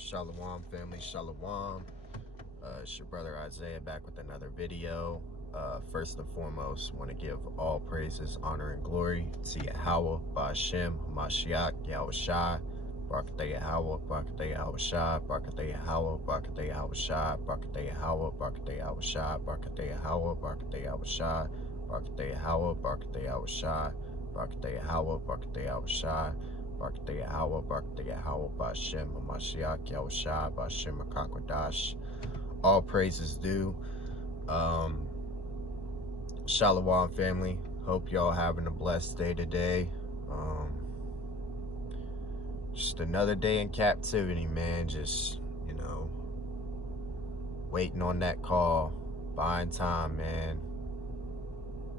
Shalom family, shalom. It's your brother Isaiah back with another video. First and foremost, want to give all praises, honor, and glory to Yahweh, Ba'ashem, Mashiach, Yahushua, Barakateh Yahweh, Barakateh Yahushua, Barakateh Yahweh, Barakateh Yahushua, Barakateh Yahweh, Barakateh Yahushua, Barakateh Yahweh, Barakateh Yahushua, Barakateh Yahweh, Barakateh Yahushua, Barakateh Yahweh, Barakateh Yahushua, Barakateh Yahweh, Barakateh Yahweh, Ba'ashem, Mashiach, Yahushua, Ba'ashem, Makakwadash. All praises due. Shalom family. Hope y'all having a blessed day today. Just another day in captivity, man. Just, waiting on that call, buying time, man.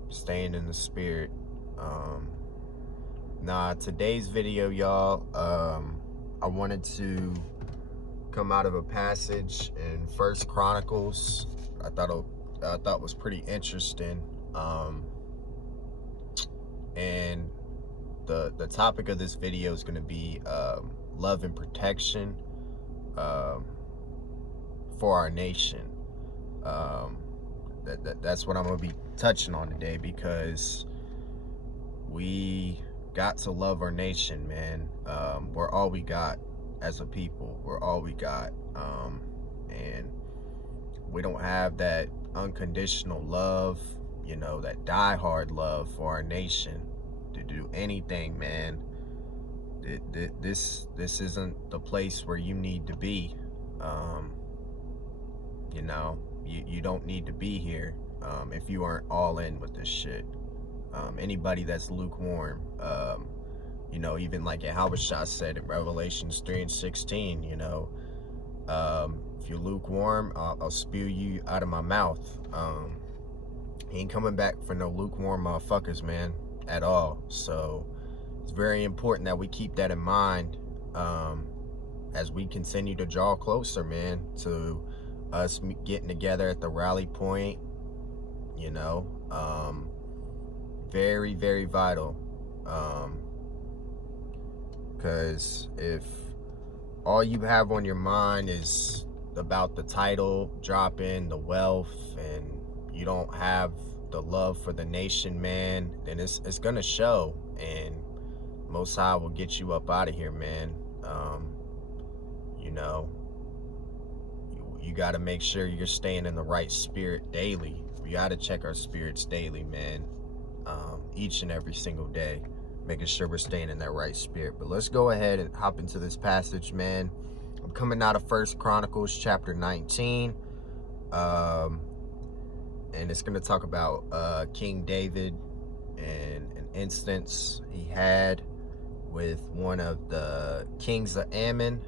Staying in the spirit. Today's video, y'all, I wanted to come out of a passage in 1CHRONICLES. I thought was pretty interesting. And the topic of this video is going to be love and protection for our nation. That's what I'm going to be touching on today, because we got to love our nation, man. We're all we got as a people. We're all we got. And we don't have that unconditional love, that diehard love for our nation to do anything, man. This isn't the place where you need to be. You don't need to be here if you aren't all in with this shit. Anybody that's lukewarm, even like Yahushua said in Revelations 3:16, if you're lukewarm, I'll spew you out of my mouth. He ain't coming back for no lukewarm motherfuckers, man, at all. So it's very important that we keep that in mind as we continue to draw closer, man, to us getting together at the rally point. Very, very vital. Because if all you have on your mind is about the title dropping, the wealth, and you don't have the love for the nation, man, then it's gonna show, and Most High will get you up out of here, man. You got to make sure you're staying in the right spirit daily. We got to check our spirits daily, man. Each and every single day, making sure we're staying in that right spirit. But let's go ahead and hop into this passage, man. I'm coming out of 1CHRONICLES chapter 19. And it's going to talk about King David and an instance he had with one of the kings of Ammon.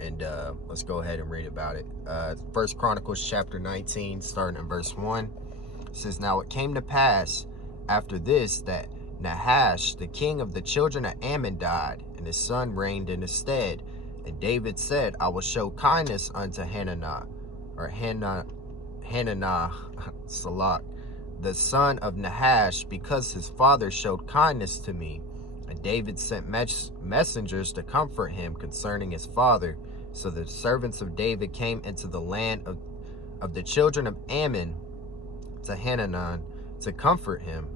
And let's go ahead and read about it. 1CHRONICLES chapter 19, starting in verse 1. It says, "Now it came to pass after this that Nahash, the king of the children of Ammon, died, and his son reigned in his stead. And David said, I will show kindness unto Hananiah, Salak, the son of Nahash, because his father showed kindness to me. And David sent messengers to comfort him concerning his father. So the servants of David came into the land of the children of Ammon to Hananiah to comfort him.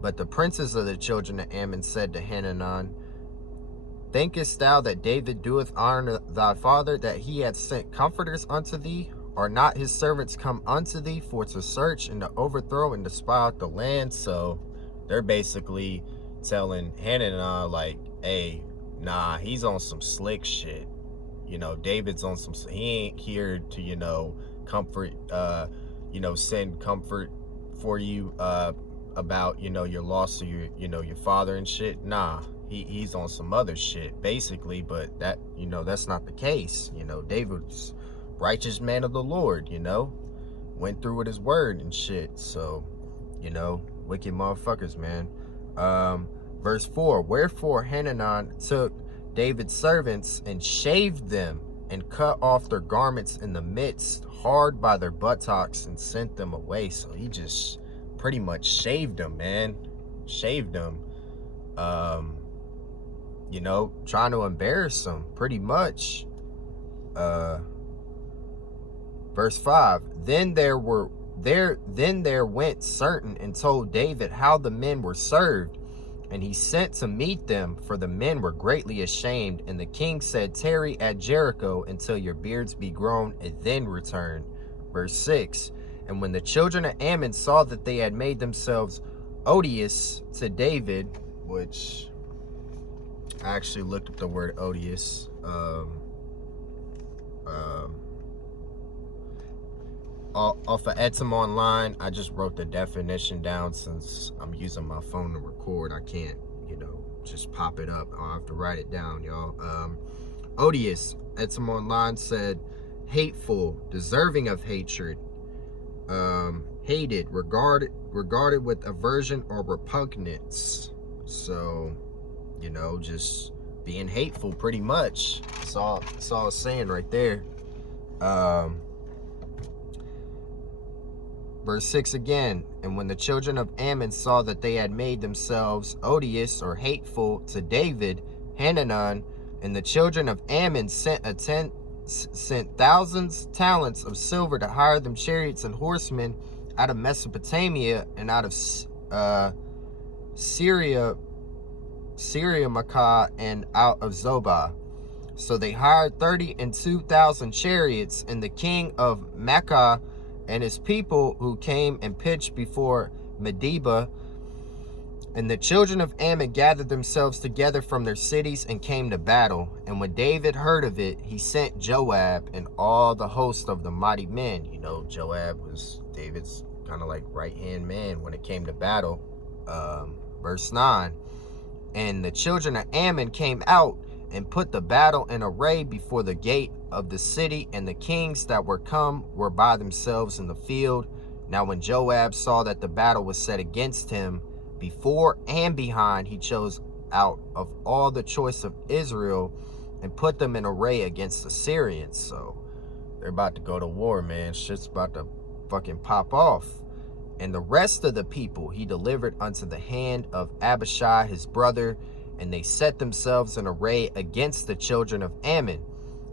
But the princes of the children of Ammon said to Hananiah, Thinkest thou that David doeth honor thy father, that he hath sent comforters unto thee? Are not his servants come unto thee for to search and to overthrow and to spy out the land?" So they're basically telling Hananiah, like, hey, nah, he's on some slick shit. David's on some, he ain't here to, comfort, send comfort for you about, your loss of your father and shit. Nah, he's on some other shit, basically. But that, that's not the case. David's righteous man of the Lord, went through with his word and shit. So, wicked motherfuckers, man. Verse 4, "Wherefore Hananiah took David's servants and shaved them and cut off their garments in the midst, hard by their buttocks, and sent them away." So he just pretty much shaved them, man. Shaved them. Trying to embarrass them, pretty much. Verse 5, then there went certain and told David how the men were served, and he sent to meet them, for the men were greatly ashamed. And the king said, tarry at Jericho until your beards be grown, and then return. Verse 6, and when the children of Ammon saw that they had made themselves odious to David, which I actually looked up the word odious, off of Etam Online. I just wrote the definition down since I'm using my phone to record. I can't, just pop it up. I'll have to write it down, y'all. Odious, Etam Online said, hateful, deserving of hatred, hated, regarded with aversion or repugnance. So, just being hateful, pretty much. That's all it's saying right there. Verse 6 again, and when the children of Ammon saw that they had made themselves odious or hateful to David, Hananiah and the children of Ammon sent thousands talents of silver to hire them chariots and horsemen out of Mesopotamia and out of Syria, Makkah, and out of Zobah. So they hired 32,000 chariots, and the king of Makkah and his people who came and pitched before Medeba. And the children of Ammon gathered themselves together from their cities and came to battle. And when David heard of it, he sent Joab and all the host of the mighty men. Joab was David's kind of like right-hand man when it came to battle. Verse 9, and the children of Ammon came out and put the battle in array before the gate of the city, and the kings that were come were by themselves in the field. Now when Joab saw that the battle was set against him, before and behind, he chose out of all the choice of Israel and put them in array against the Syrians. So they're about to go to war, man. Shit's about to fucking pop off. And the rest of the people he delivered unto the hand of Abishai his brother, and they set themselves in array against the children of Ammon.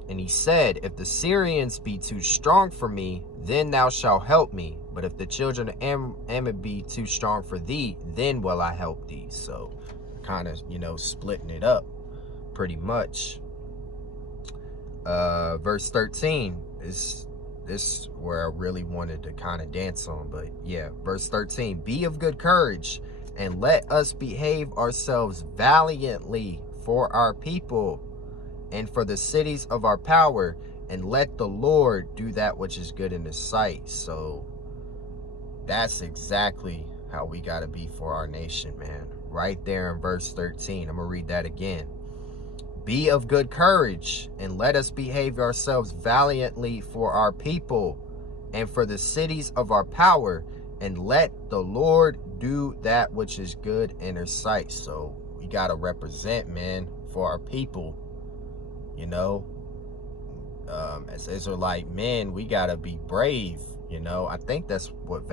And he said, if the Syrians be too strong for me, then thou shalt help me. But if the children of Ammon be too strong for thee, then will I help thee. So kind of, splitting it up pretty much. Verse 13 is this where I really wanted to kind of dance on. But yeah, verse 13, be of good courage, and let us behave ourselves valiantly for our people and for the cities of our power, and let the Lord do that which is good in his sight. So that's exactly how we got to be for our nation, man. Right there in verse 13. I'm going to read that again. Be of good courage, and let us behave ourselves valiantly for our people and for the cities of our power, and let the Lord do that which is good in his sight. So we got to represent, man, for our people. As Israelite men, we got to be brave. I think that's what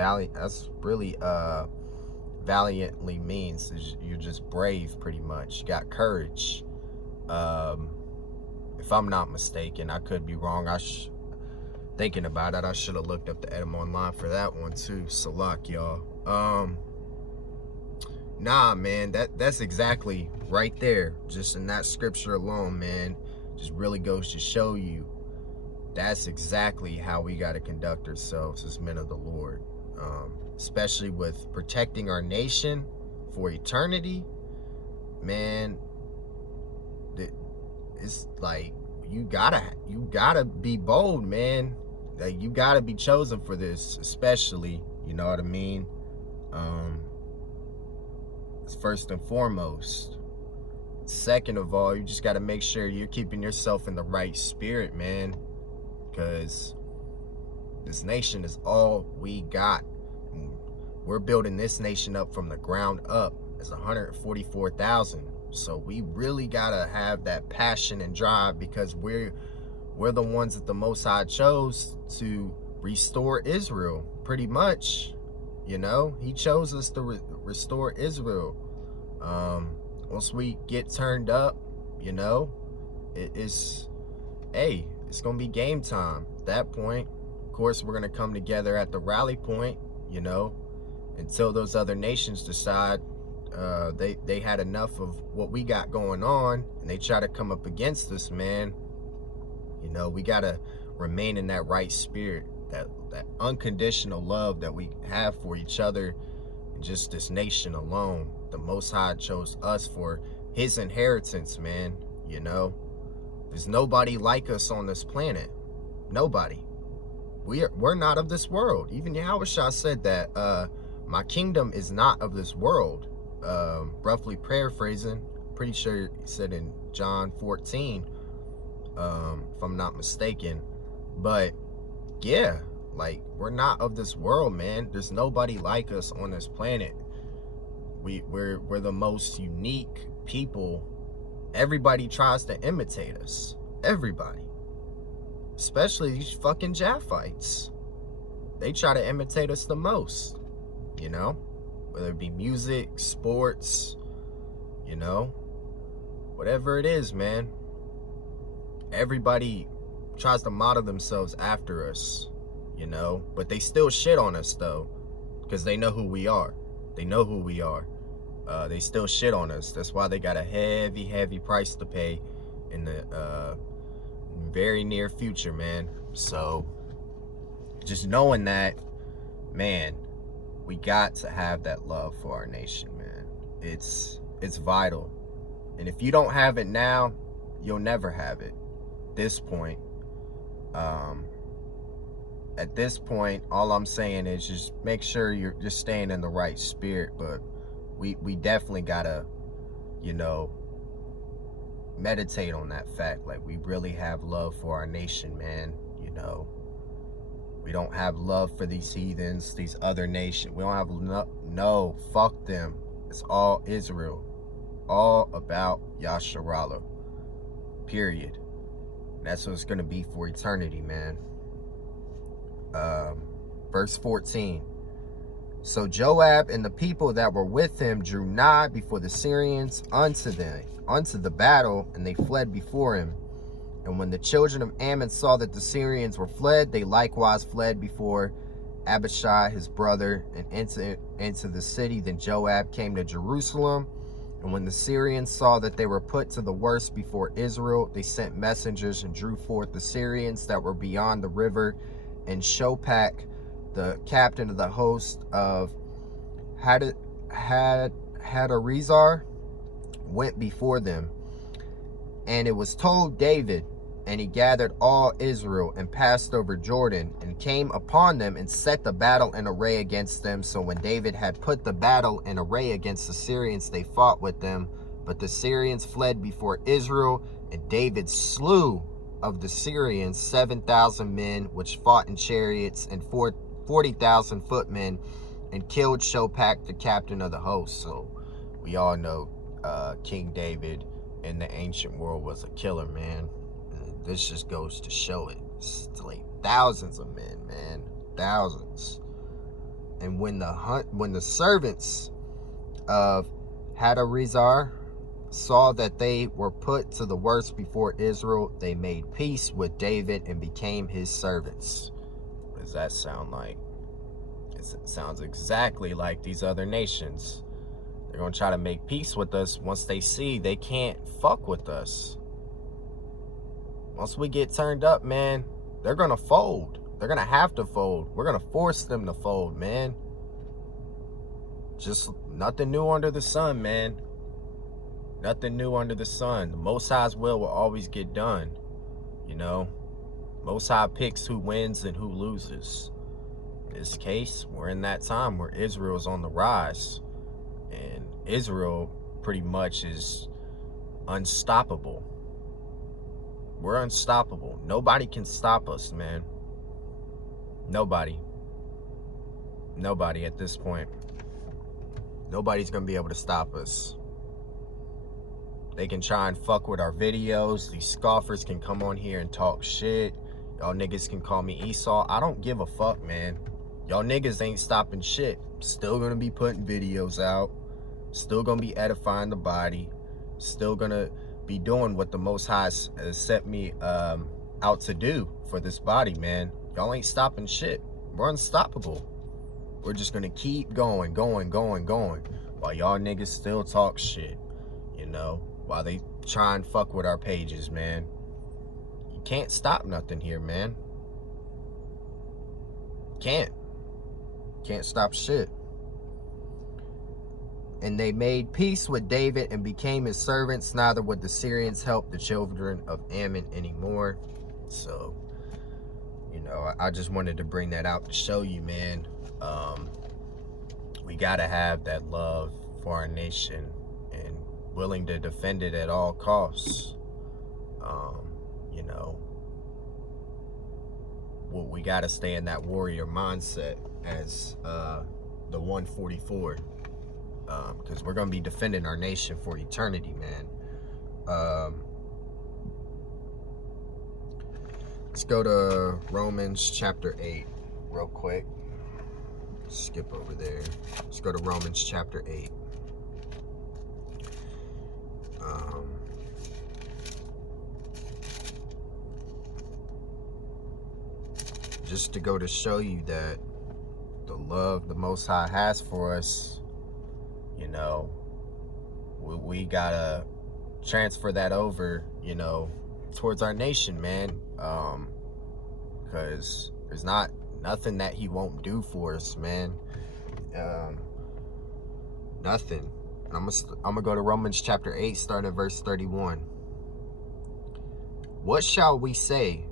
really valiantly means, is you're just brave, pretty much. You got courage. If I'm not mistaken, I could be wrong. Thinking about it, I should have looked up the Etam Online for that one too. Salak, y'all. Nah, man, that's exactly right there. Just in that scripture alone, man, just really goes to show you that's exactly how we got to conduct ourselves as men of the Lord, especially with protecting our nation for eternity. Man, it's like you gotta be bold, man. Like, you gotta be chosen for this, especially, you know what I mean? It's first and foremost. Second of all, you just gotta make sure you're keeping yourself in the right spirit, man, because this nation is all we got. We're building this nation up from the ground up as 144,000. So we really gotta have that passion and drive, because we're the ones that the Most High chose to restore Israel, pretty much. He chose us to restore Israel. Once we get turned up, it's it's going to be game time. At that point, of course, we're going to come together at the rally point, you know, until those other nations decide they had enough of what we got going on, and they try to come up against us, man. You know, we got to remain in that right spirit, that unconditional love that we have for each other and just this nation alone. The Most High chose us for his inheritance, man. You know, there's nobody like us on this planet. Nobody. We're not of this world. Even Yahushua said that my kingdom is not of this world. Roughly paraphrasing, pretty sure he said in John 14, if I'm not mistaken. But yeah, like, we're not of this world, man. There's nobody like us on this planet. We're the most unique people. Everybody tries to imitate us. Everybody. Especially these fucking Japhites. They try to imitate us the most, you know? Whether it be music, sports, you know? Whatever it is, man. Everybody tries to model themselves after us, you know? But they still shit on us, though, because they know who we are. They know who we are. They still shit on us. That's why they got a heavy, heavy price to pay in the very near future, man. So just knowing that, man, we got to have that love for our nation, man. It's vital. And if you don't have it now, you'll never have it. At this point, all I'm saying is just make sure you're just staying in the right spirit. But we definitely gotta, you know, meditate on that fact. Like, we really have love for our nation, man. You know, we don't have love for these heathens, these other nations. We don't have no, fuck them. It's all Israel, all about Yasharalah, period. That's what it's gonna be for eternity, man. Verse 14. So Joab and the people that were with him drew nigh before the Syrians unto the battle, and they fled before him. And when the children of Ammon saw that the Syrians were fled, they likewise fled before Abishai his brother, and into the city. Then Joab came to Jerusalem. And when the Syrians saw that they were put to the worse before Israel, they sent messengers and drew forth the Syrians that were beyond the river. And Shopach, the captain of the host of Hadarezer, went before them. And it was told David, and he gathered all Israel and passed over Jordan and came upon them and set the battle in array against them. So when David had put the battle in array against the Syrians, they fought with them. But the Syrians fled before Israel, and David slew of the Syrians 7,000 men, which fought in chariots, and 40,000 footmen, and killed Shopach, the captain of the host. So we all know King David in the ancient world was a killer, man. This just goes to show it. It's like thousands of men, man. Thousands. And when the servants of Hadarezer saw that they were put to the worst before Israel, they made peace with David and became his servants. What does that sound like? It sounds exactly like these other nations. They're going to try to make peace with us once they see they can't fuck with us. Once we get turned up, man, they're going to fold. They're going to have to fold. We're going to force them to fold, man. Just nothing new under the sun, man. Nothing new under the sun. The Most High's will always get done. You know, Most High picks who wins and who loses. In this case, we're in that time where Israel's on the rise. And Israel pretty much is unstoppable. We're unstoppable. Nobody can stop us, man. Nobody. Nobody at this point. Nobody's going to be able to stop us. They can try and fuck with our videos. These scoffers can come on here and talk shit. Y'all niggas can call me Esau. I don't give a fuck, man. Y'all niggas ain't stopping shit. Still going to be putting videos out. Still going to be edifying the body. Still going to be doing what the Most High has set me out to do for this body, man. Y'all ain't stopping shit. We're unstoppable. We're just gonna keep going, while y'all niggas still talk shit, you know, while they try and fuck with our pages, man. You can't stop nothing here, man. Can't stop shit. And they made peace with David and became his servants. Neither would the Syrians help the children of Ammon anymore. So, you know, I just wanted to bring that out to show you, man. We gotta have that love for our nation and willing to defend it at all costs. You know, well, we gotta stay in that warrior mindset as the 144. Because we're going to be defending our nation for eternity, man. Let's go to Romans chapter 8 real quick. Skip over there. Let's go to Romans chapter 8. Just to go to show you that the love the Most High has for us, you know, we gotta transfer that over, you know, towards our nation, man. Because there's nothing that he won't do for us, man. Nothing. And I'm gonna go to Romans chapter 8, starting at verse 31. What shall we say?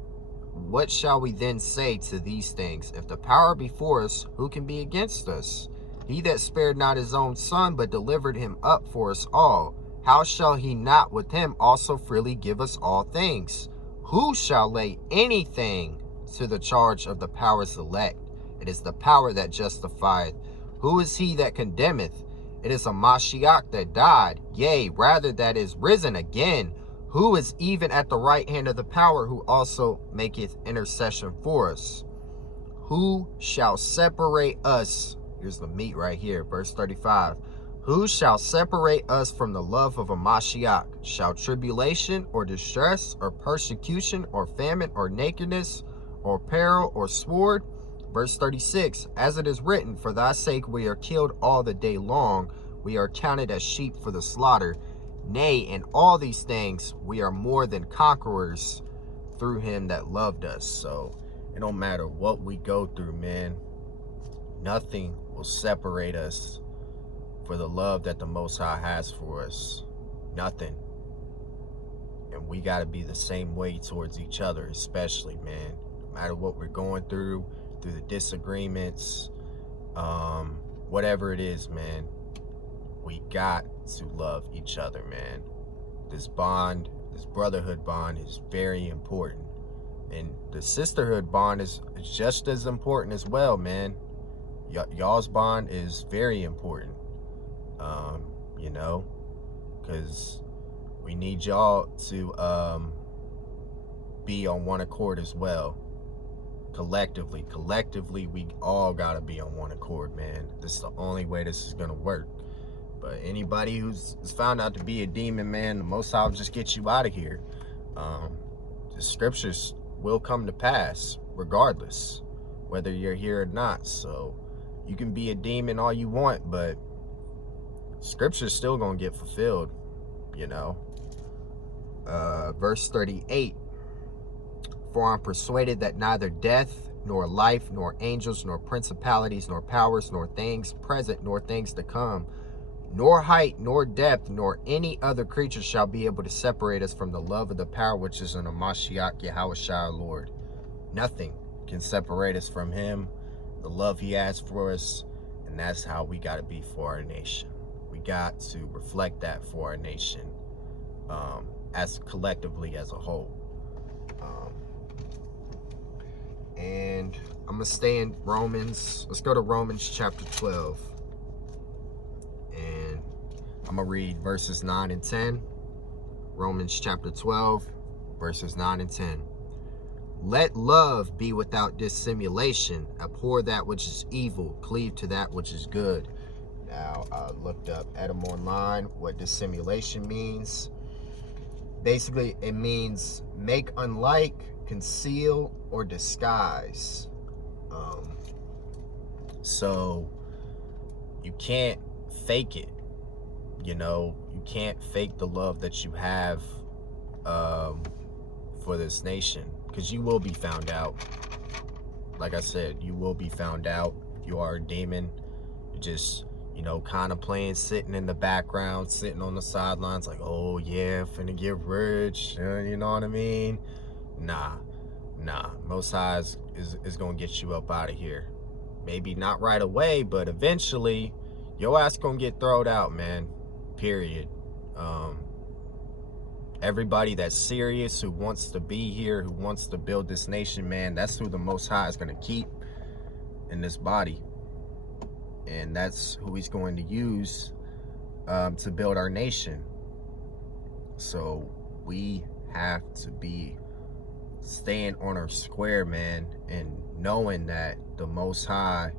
What shall we then say to these things? If the power be for us, who can be against us? He that spared not his own son, but delivered him up for us all, how shall he not with him also freely give us all things? Who shall lay anything to the charge of the power's elect? It is the power that justifieth. Who is he that condemneth? It is a Mashiach that died, yea, rather that is risen again, who is even at the right hand of the power, who also maketh intercession for us. Who shall separate us? Here's the meat right here, verse 35. Who shall separate us from the love of a Mashiach? Shall tribulation or distress or persecution or famine or nakedness or peril or sword? Verse 36. As it is written, for thy sake we are killed all the day long. We are counted as sheep for the slaughter. Nay, in all these things we are more than conquerors through him that loved us. So it don't matter what we go through, man. Nothing will separate us for the love that the Most High has for us. Nothing. And we got to be the same way towards each other, especially, man. No matter what we're going through the disagreements, whatever it is, man, we got to love each other, man. This bond, this brotherhood bond is very important. And the sisterhood bond is just as important as well, man. Y'all's bond is very important, you know, because we need y'all to be on one accord as well. Collectively, we all gotta be on one accord, man. This is the only way this is gonna work. But anybody who's found out to be a demon, man, the Most High will just get you out of here. The scriptures will come to pass regardless, whether you're here or not. So you can be a demon all you want, but scripture's still gonna get fulfilled, you know. Verse 38. For I'm persuaded that neither death, nor life, nor angels, nor principalities, nor powers, nor things present, nor things to come, nor height, nor depth, nor any other creature shall be able to separate us from the love of the power which is in the Mashiach Yahweh our Lord. Nothing can separate us from him, the love he has for us, and that's how we got to be for our nation. We got to reflect that for our nation, as collectively as a whole. And I'm going to stay in Romans. Let's go to Romans chapter 12. And I'm going to read verses 9 and 10. Romans chapter 12, verses 9 and 10. Let love be without dissimulation. Abhor that which is evil. Cleave to that which is good. Now, I looked up Edom online, what dissimulation means. Basically, it means make unlike, conceal or disguise. So you can't fake it. You know, you can't fake the love that you have for this nation, because you will be found out. Like I said, you will be found out. You are a demon. You're just, you know, kind of playing, sitting in the background, sitting on the sidelines like, oh yeah, finna get rich, you know what I mean? Nah. Most High is gonna get you up out of here. Maybe not right away, but eventually your ass gonna get thrown out, man. Period. Everybody that's serious, who wants to be here, who wants to build this nation, man, that's who the Most High is going to keep in this body. And that's who he's going to use to build our nation. So we have to be staying on our square, man, and knowing that the Most High,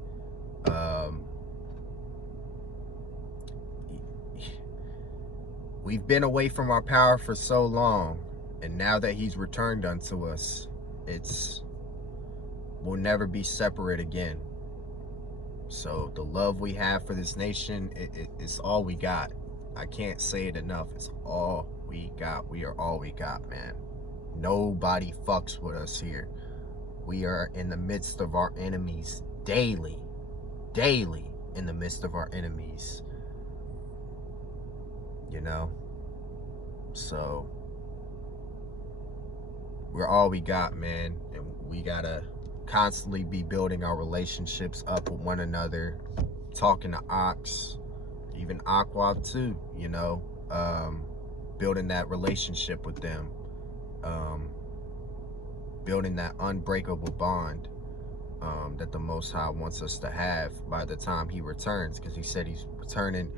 we've been away from our power for so long, and now that he's returned unto us, we'll never be separate again. So the love we have for this nation, it's all we got. I can't say it enough. It's all we got. We are all we got, man. Nobody fucks with us here. We are in the midst of our enemies daily in the midst of our enemies. You know, so we're all we got, man, and we gotta constantly be building our relationships up with one another, talking to Ox, even Aqua too, you know, building that relationship with them, building that unbreakable bond that the Most High wants us to have by the time he returns, because he said he's returning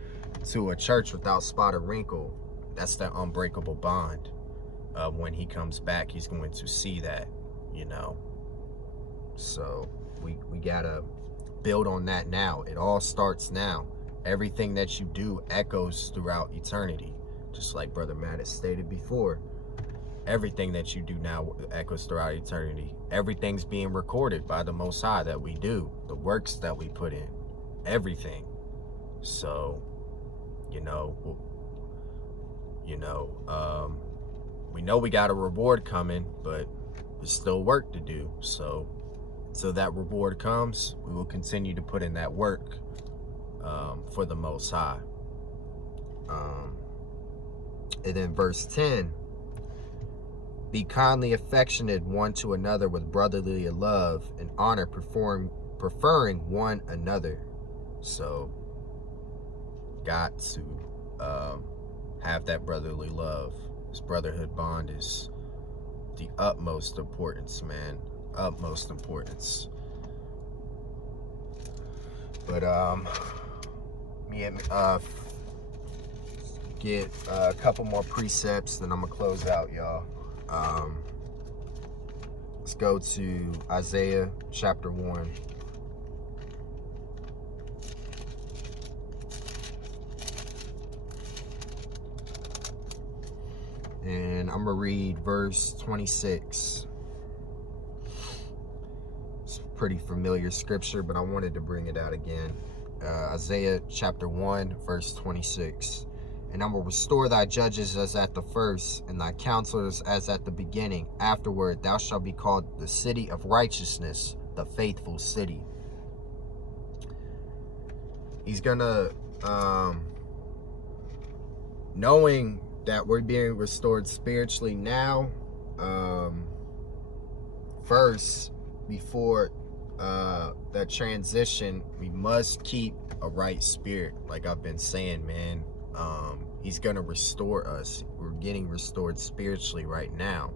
to a church without spot or wrinkle. That's that unbreakable bond. When he comes back, he's going to see that, you know. So we gotta build on that now. It all starts now. Everything that you do echoes throughout eternity, just like Brother Matt has stated before. Everything that you do now echoes throughout eternity. Everything's being recorded by the Most High that we do, the works that we put in, everything. So we know we got a reward coming, but there's still work to do. So till that reward comes, we will continue to put in that work for the Most High. And then verse 10, be kindly affectionate one to another with brotherly love and honor, preferring one another. So got to have that brotherly love. This brotherhood bond is the utmost importance, man. Utmost importance. But get a couple more precepts, then I'm gonna close out, y'all. Let's go to Isaiah chapter 1. And I'm gonna read verse 26. It's a pretty familiar scripture, but I wanted to bring it out again. Isaiah chapter 1, verse 26. And I will restore thy judges as at the first, and thy counselors as at the beginning. Afterward thou shalt be called the city of righteousness, the faithful city. He's gonna, knowing that we're being restored spiritually now, first, before that transition, we must keep a right spirit. Like I've been saying, man, he's gonna restore us. We're getting restored spiritually right now.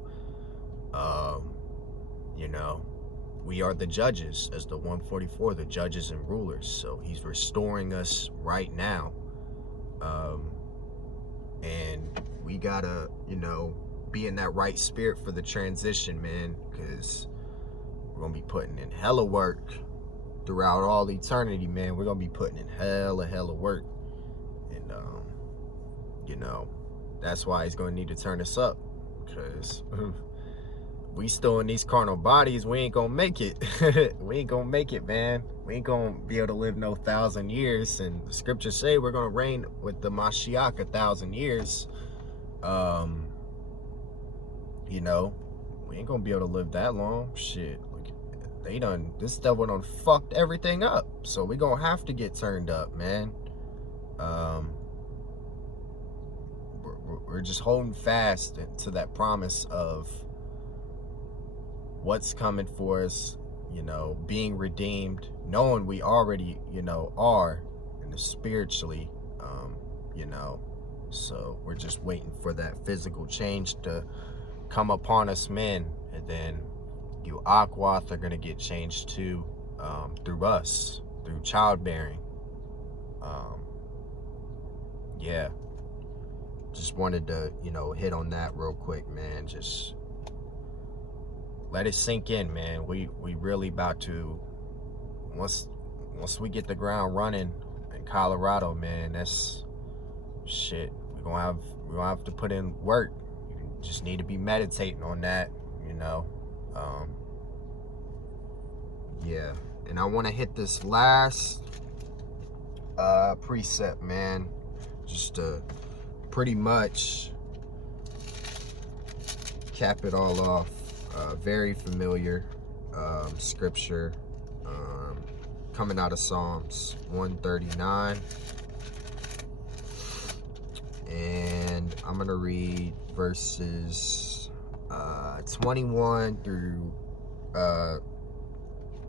We are the judges, as the 144, the judges and rulers. So he's restoring us right now. And we gotta, be in that right spirit for the transition, man, because we're gonna be putting in hella work throughout all eternity, man. We're gonna be putting in hella work. And that's why he's gonna need to turn us up, because we still in these carnal bodies, we ain't gonna make it. We ain't gonna make it, man. We ain't gonna be able to live no 1,000 years. And the scriptures say we're gonna reign with the Mashiach 1,000 years. You know, we ain't gonna be able to live that long. Shit, this devil done fucked everything up. So we gonna have to get turned up, man. We're just holding fast to that promise of what's coming for us, you know, being redeemed, knowing we already, you know, are, and spiritually, you know. So we're just waiting for that physical change to come upon us men, and then you Akwath are going to get changed too, through us, through childbearing. Yeah, just wanted to, you know, hit on that real quick, man. Just let it sink in, man. We really about to, once we get the ground running in Colorado, man, that's shit. We're gonna have to put in work. You just need to be meditating on that, you know. Yeah, and I want to hit this last precept, man, just to pretty much cap it all off. Very familiar scripture, coming out of Psalms 139, and I'm gonna read verses 21 through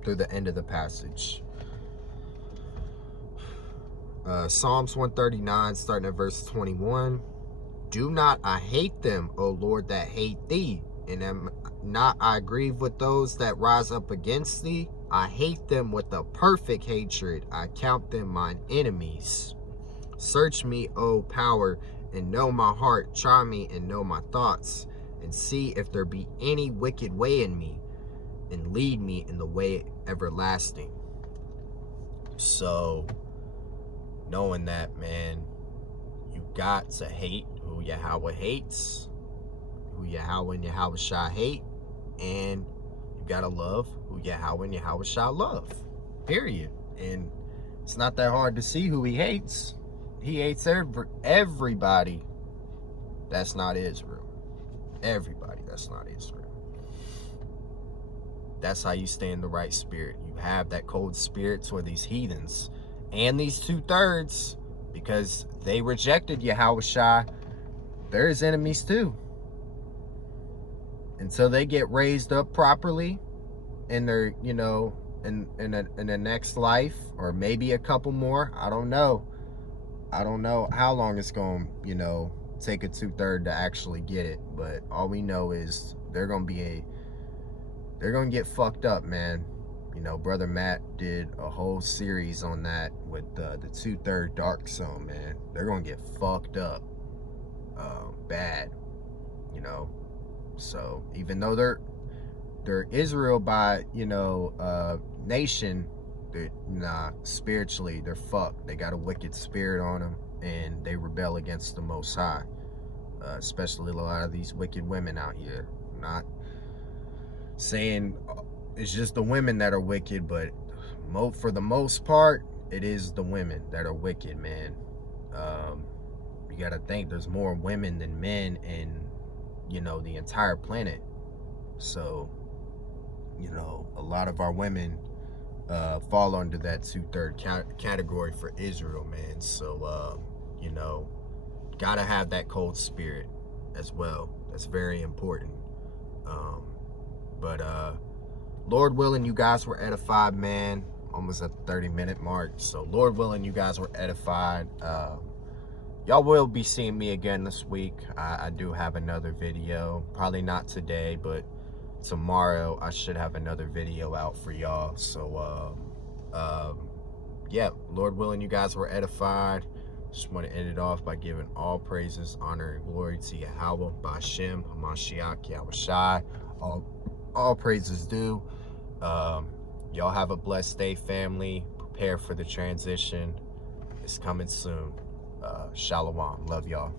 the end of the passage. Psalms 139, starting at verse 21. Do not I hate them, O Lord, that hate thee, and am not I grieved with those that rise up against thee? I hate them with a perfect hatred. I count them mine enemies. Search me, O power, and know my heart. Try me and know my thoughts, and see if there be any wicked way in me, and lead me in the way everlasting. So, knowing that, man, you got to hate who Yahweh hates, who Yahweh and Yahweh Shah hate, and you gotta love who Yahweh and Yahweh Shah love, period. And it's not that hard to see who he hates. He hates everybody that's not Israel. Everybody that's not Israel. That's how you stay in the right spirit. You have that cold spirit toward these heathens and these 2/3, because they rejected Yahweh Shai. They're his enemies too. Until they get raised up properly in their, you know, in the next life, or maybe a couple more. I don't know. I don't know how long it's going to, you know, take a 2/3 to actually get it. But all we know is they're going to get fucked up, man. You know, Brother Matt did a whole series on that with the 2/3 dark zone, man. They're going to get fucked up bad, you know. So even though they're Israel by, you know, nation, spiritually they're fucked. They got a wicked spirit on them, and they rebel against the Most High. Especially a lot of these wicked women out here. Not saying it's just the women that are wicked, but for the most part, it is the women that are wicked, man. You gotta think there's more women than men in, you know, the entire planet. So, you know, a lot of our women fall under that 2/3 category for Israel, man. So, you know, gotta have that cold spirit as well. That's very important. But Lord willing, you guys were edified, man. Almost at the 30-minute mark. So Lord willing, you guys were edified. Y'all will be seeing me again this week. I do have another video. Probably not today, but tomorrow I should have another video out for y'all. So yeah, Lord willing, you guys were edified. Just want to end it off by giving all praises, honor, and glory to Yahweh, Ba'Shem, Hamashiach, Yahweh Shai. All praises due. Y'all have a blessed day, family. Prepare for the transition. It's coming soon. Shalom. Love y'all.